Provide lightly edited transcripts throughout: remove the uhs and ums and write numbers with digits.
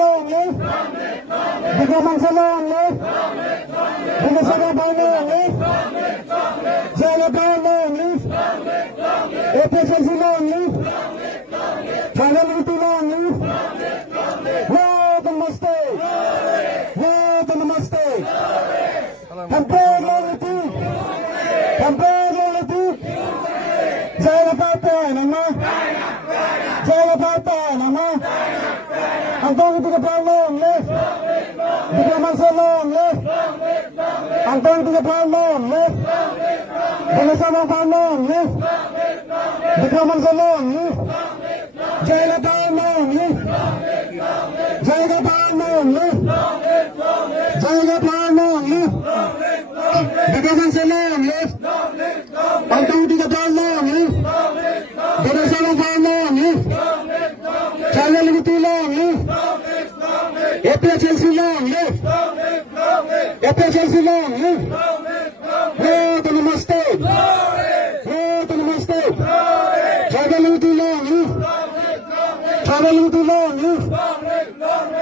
long live. Bigyan man sa long live. Bigyan sa long live. Jayapal long live. APHLC long live. Janaliti long live. Namaste. Namaste. Campaign long live. Campaign long live. Jayapal nama. Jayapal nama. Antong Tigapal long live. Bigyan man sa long live. Antong Tigapal long live. Bigyan sa long live. Bigyan man sa long live. Jayapal long live. Jayapal long live. Jayapal long live. Bigyan man sa long live. Antong Tigapal long live. Bigyan sa long live. Janaliti long live. APHLC long live. APHLC long live. Namaste. Namaste. Janaliti long live. Janaliti long live.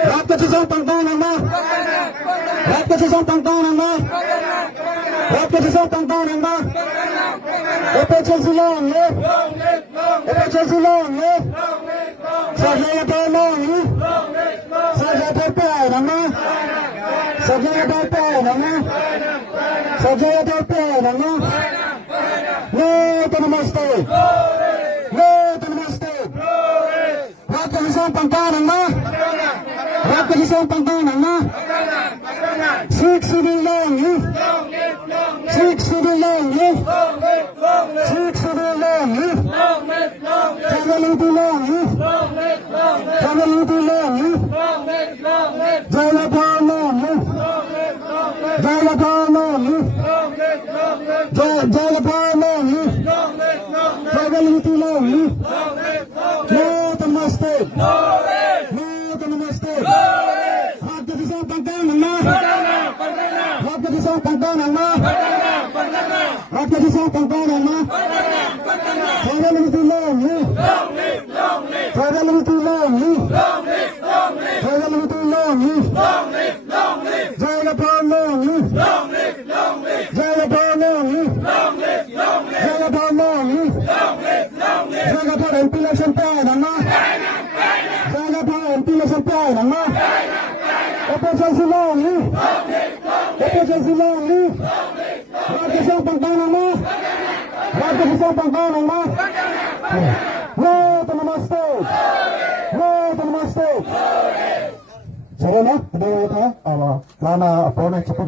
Rakyat sa pangtanama. Rakyat sa pangtanama. Rakyat sa pangtanama. APHLC long live. APHLC long live. Jayapal long live. Jayapal nama. Jayapal nama. Jayapal nama. Namaste. Namaste. Rakyat sa pangtanama. Rakyat sa pangtanama. Sikh civil long live. Sikh civil long live. Sikh civil long live. Janaliti long live. Janaliti long live. Jayapal long live. Jayapal long live. Jayapal long live. Janaliti long live. Namaste. Namaste. Rakyat sa pangtanama. Rakyat sa pangtanama. Rakyat sa pangtanama. Janaliti long live. Janaliti long live. Janaliti long live. Jayapal long live. Jayapal long live. Jayapal long live. Jayapal MP election nama. Jayapal MP election nama. APHLC long live. APHLC long live. Rakyat sa pangtanama. Rakyat sa pangtanama. Namaste. Namaste. Saya na, ada yang tanya, mana apa nak cepat